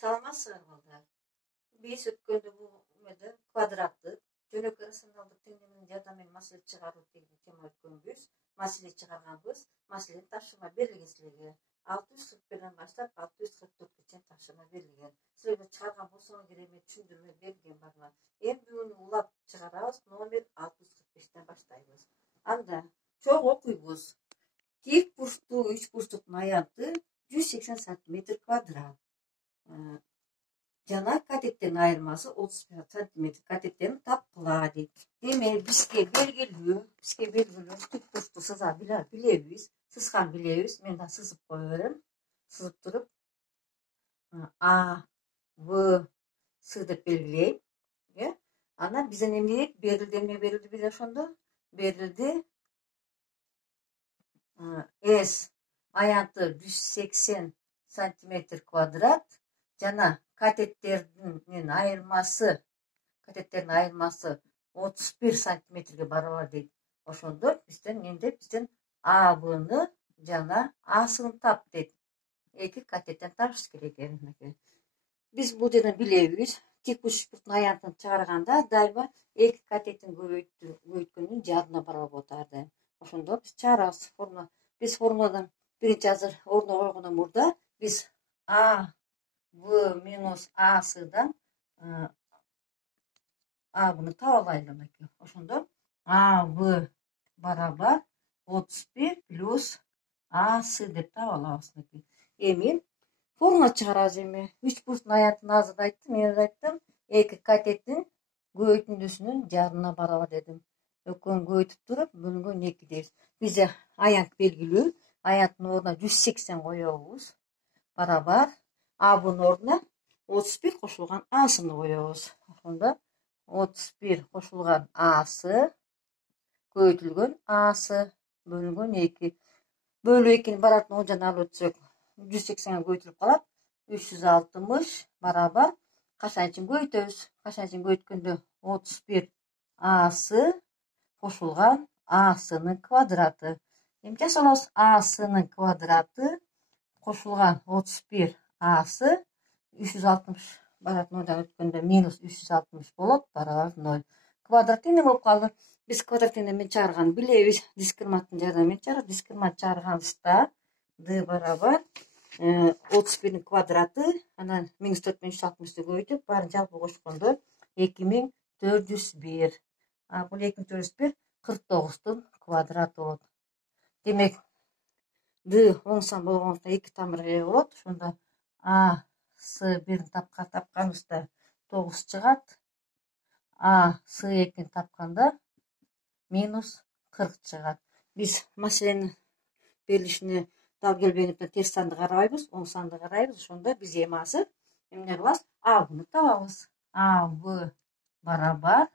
Саламатсыздар балдар. Биз өткөндө бул квадраттык жөнөкөй рационалдык теңдөөмдүн жардамы менен маселе чыгаруу деген тема өткөнбүз. Маселе чыгарганбыз. Маселе тапшырма берилген силерге. 641 баштап 644 чейин тапшырма берилген. Силерге чыгарган болсоңуз керек эми түшүндүрмө берилген баарына. Эми бүгүн улап чыгарабыз. Номер 645 баштайбыз. Анда чоң окуйбуз. Тик бурчтуу үч бурчтуктун аянты 180 см квадрат. Жана катеттердин айырмасы 30 см. Катеттерин тапкыла дейт. Демек бизге белгилүү тик бурчтуу сыза билебиз. Сызган билебиз. Мен да сызып кое берем. Сызып туруп А, В, С деп белгилейм. Анан бизден эмне берилди биз ошондо? Берилди С аянты 180 см квадрат жана катеттердин айырмасы 31 сантиметрге барабар дейт. Ошондо бизден АБны жана Асын тап дейт. Эки катеттен табыш керек экен. Биз бул жерден билебиз. Тик бурчтуктун аянтын чыгарганда дайыма эки катеттин көбөйткөнүн жадына барабар болот ар дайым. Ошондо биз чыгарабыз формула. Биз формуладан биринчи азыр ордуна койгондон мурда биз А В минус Асыдан Абыны таап алайлы мынакей. Ошондо АВ барабар 31 плюс Асы деп таап алабыз. Эми формула чыгарабыз. Эми үч бурчтуктун аянтын азыр айттым. Мен айттым эки катеттин көбөйтүндүсүнүн жадына барабар дедим. Экөөнү көбөйтүп туруп бөлүнгөн 2 дейбиз. Бизде аянт белгилүү. Аянттын ордуна 180 коебуз. Барабар Абынын ордуна 31 кошулган Асыны коебуз. Ошондо 31 кошулган Асы көбөйтүлгөн Асы бөлүнгөн 2. Бөлүү 2-нин баратын оң жагына алып өтсөк 180 көбөйтүлүп калат. 360 барабар качан көбөйтөбүз. Качан көбөйткөндө 31 Асы кошулган Асынын квадраты. Эми жасалабыз. Асынын квадраты кошулган 31 Асы 360 баратын оң жагына өткөндө минус 360 болот. Барабар 0. Квадрат эмне болуп калды? Биз квадраттын эмне чыгарганын билебиз. Дискриманттын жардамы менен чыгарабыз. Дискримант чыгарганыбызда d барабар 31-ин квадраты, анан минус 4 менен 360-ты көбөйтүп, баарын жалпы кошкондо 2401. Бул 2401 49-тун квадраты болот. Демек d оң сан болгондуктан 2 тамырга болот. Ошондо А, С 1-ин тапканыбызда 9 чыгат. А, С 2-ин тапканда минус 40 чыгат. Биз маселенин берилишине дал келбегендиктен терс санды карабайбыз, оң санды карайбыз. Ошондо биз эми азыр эмне кылабыз? А-Бны табабыз. А-В барабар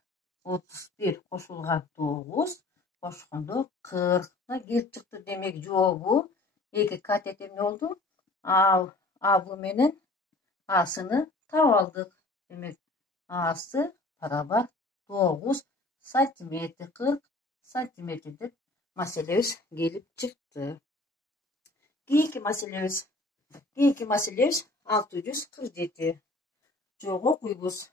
31 кошулган 9 кошкондо 40 келип чыкты. Демек жообу эки катет эмне болду? А-В менен Асыны таап алдык. Демек Асы барабар 9 сантиметр, 40 сантиметр деп маселебиз келип чыкты. Кийинки маселебиз 647. Жок окуйбуз.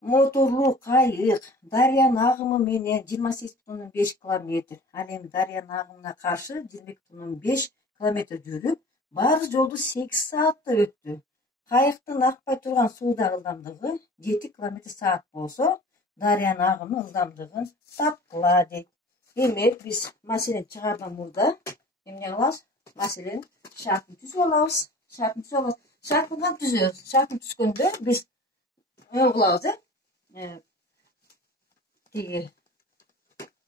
Моторлуу кайык дарыянын агымы менен 28,5 км. Ал эми дарыянын агымына каршы 22,5 км жүрүп, баары жолду 8 саатта өттү. Кайыктын акпай турган суудагы ылдамдыгы 7 км/саат болсо, дарыянын агымы ылдамдыгын тапкыла дейт. Демек биз маселени чыгардан мурда эмне кылабыз? Маселенин шартын түзүп алабыз. Шартын кантип түзөбүз? Шартын түзгөндө биз эмне кылабыз?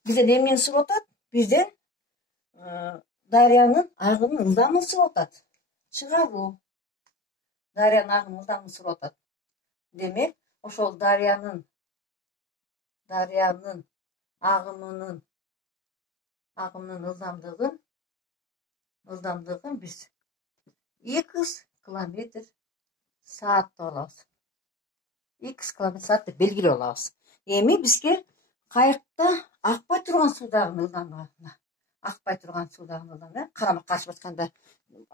Бизден эмнени сурап атат? Бизден дарыянын агымынын ылдамын сурап атат. Чыгаруу. Дарыянын агымынын ылдамын сурап атат. Демек, ошол дарыянын агымынын ылдамдыгын биз x км/саат деп алабыз. X км/саат деп белгилеп алабыз. Эми бизге кайыкта акпай турган суудагы ылдамдыгына карама каршы басканда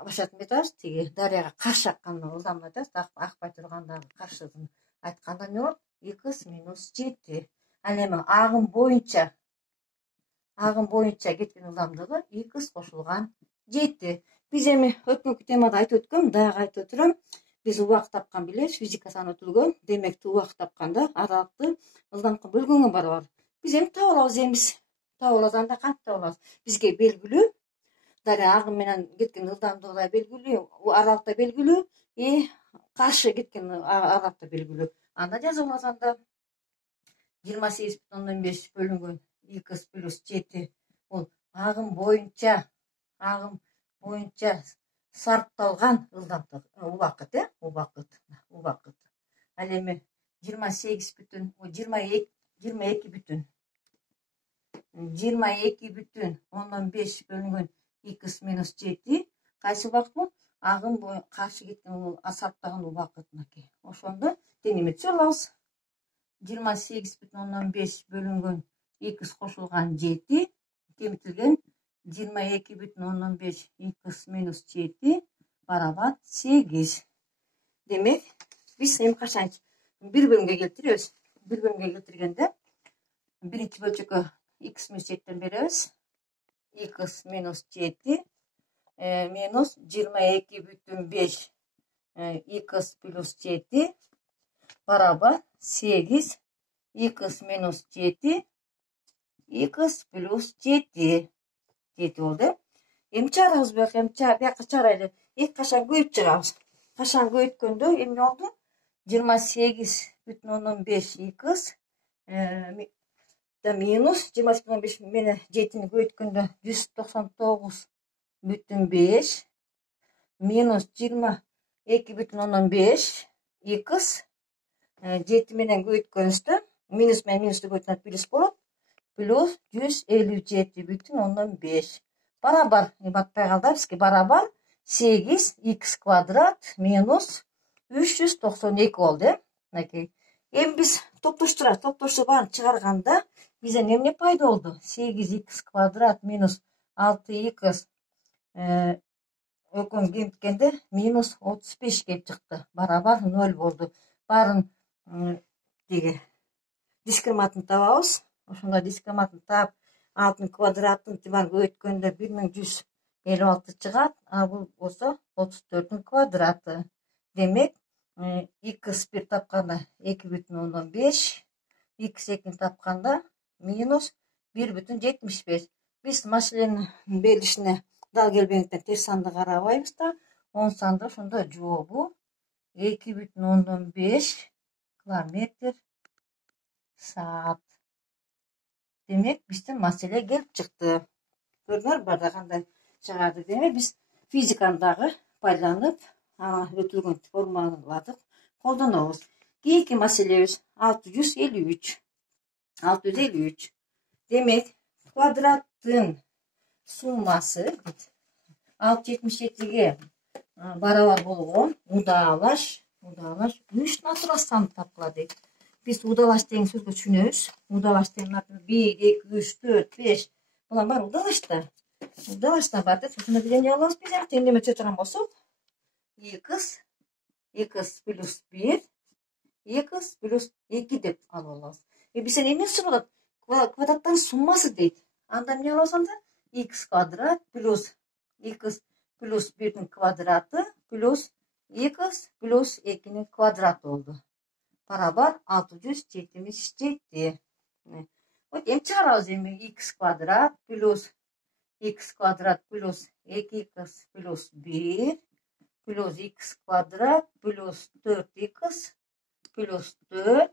башатын айтабыз, тиги дарыяга каршы аккан ылдамды айтабыз, акпай тургандагы каршысын айтканда эмне болот? 2 минус 7. Ал эми агым боюнча кеткен ылдамдыгы 2 кошулган 7. Биз эми өткөнкү темада айтып өткөм, дагы айтып өтүрөм. Биз убак тапкан билебиз, физика саны өтүлгөн. Демек, убак тапканда аралыкты ылдамдыкка бөлгөнгө барабар. Биз эми таап алабыз эмес. Таап алабыз, анда кантип таап алабыз? Бизге белгилүү, дарыя агым менен кеткен ылдамдыгы да белгилүү, аралыкта белгилүү, каршы кеткен аралыкта белгилүү. Анда жазып алабыз, анда 28,5 бөлүнгөн 2 плюс 7 бул агым боюнча сарпталган ылдамдык, убакыт, убакыт. Ал эми 22,5 бөлүнгөн 2 минус 7 кайсы убакыт бул? Агым каршы кеткен сарптаган убакыт. Ошондо эме түзө алабыз. 28,5 бөлүнгөн 2 кошулган 7 кемитилген 22,5 2 минус 7 барабар 8. Демек, биз эми качан бир бөлүмгө келтиребиз. Бир бөлүмгө келтиргенде биринчи бөлчөккө x минус 7 беребиз. x минус 7 минус 22,5 x плюс 7 барабар 8. x минус 7 x плюс 7 болду. Эми чыгарабыз, бияка чыгарайлы. Эки кашан көбөйүп чыгабыз. Кашан көбөйткөндө эмне болду? 28,5 x минус 28,5 менен 7-ни көбөйткөндө 199,5 минус 22,5 x 7 менен көбөйткөнүздө минус менен минусту көбөйткөндө плюс болот. Плюс 157,5 барабар, батпай калды бизге, барабар 8x квадрат минус 392 болду. Эми биз топтоштурса баарын чыгарганда бизден эмне пайда болду? 8x квадрат минус 6x экөөнү кемиткенде минус 35 келип чыкты. Барабар 0 болду. Баарын тиги дискриматын табабыз. Ошондо дискриматын таап, 6-ын квадратын баарын көбөйткөндө 1156 чыгат, а бул болсо 34-ün квадраты. Демек, x1 тапканда 2,5, x2 тапканда минус 1,75. Биз маселенин берилишине дал келбегенден терс санды карабайбыз да, оң санды ошондо жообу 2,5 километр саат. Демек, биздин маселе келип чыкты. Көрдүңөр барды кандай чыгарды. Демек, биз физиканы дагы пайдаланып, өтүлгөн формулаларды колдонобуз. Кийинки маселебиз 653. Демек, квадраттын суммасы 677ге барабар болгон удалаш 3 натуралдык санды тапкыла дейт. Биз удалаш деген сөзгө түшүнөбүз. Удалаш деген 1, 2, 3, 4, 5. Булар баары удалашта. Удалаштан бар деп, ошондо биз эмне алабыз? Биз теңдеме түзө турган болсок, x плюс 1, x плюс 2 деп алып алабыз. Бизден эмне суралат? Квадраттын суммасы дейт. Анда эмне алабыз анда? x квадрат плюс x плюс 1-ün квадраты плюс x плюс 2-ün квадраты болду. Барабар 677. Вот эми чыгарабыз эми x квадрат плюс 2x плюс 1 плюс x квадрат плюс 4x плюс 4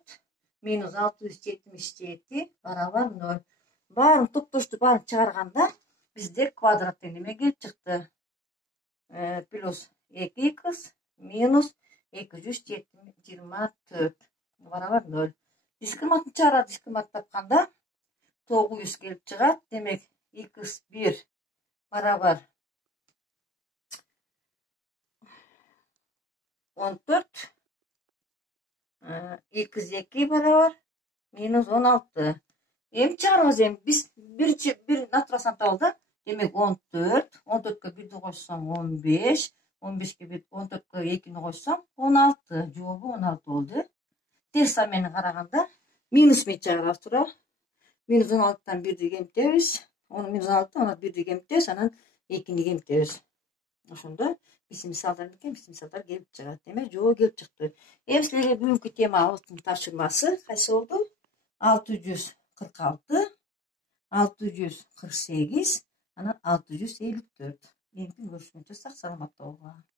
минус 677 барабар 0. Баарын топтошту, баарын чыгарганда бизде квадрат неме келип чыкты? Плюс 2x минус 224 барабар 0. Дискриматын чыгарат, дискримат тапканда 900 келип чыгат. Демек, x1 барабар 14, x2 барабар минус 16. Эми чыгарабыз, эми биз бир натурал сан табылды. Demek 14. 14'e 1'de koysam 15. 15'e 14'e 2'ni koysam 16. Cevabı 16 oldu. Ters ameni qaraganda minus necha qarab tura? Minus 16'dan 1'ni kemtebiz. Onu minus 16'dan ona 1'ni kemtebiz. Anan 2'ni kemtebiz. Oşonda bizim misallar gelip çıgat. Demek cevap gelip çıktı. Hem sizlerge bugünkü temabızın taşırması kayсы oldu? 646, 648, ana 654. Endi görüşmekçe sağ salamat bolga.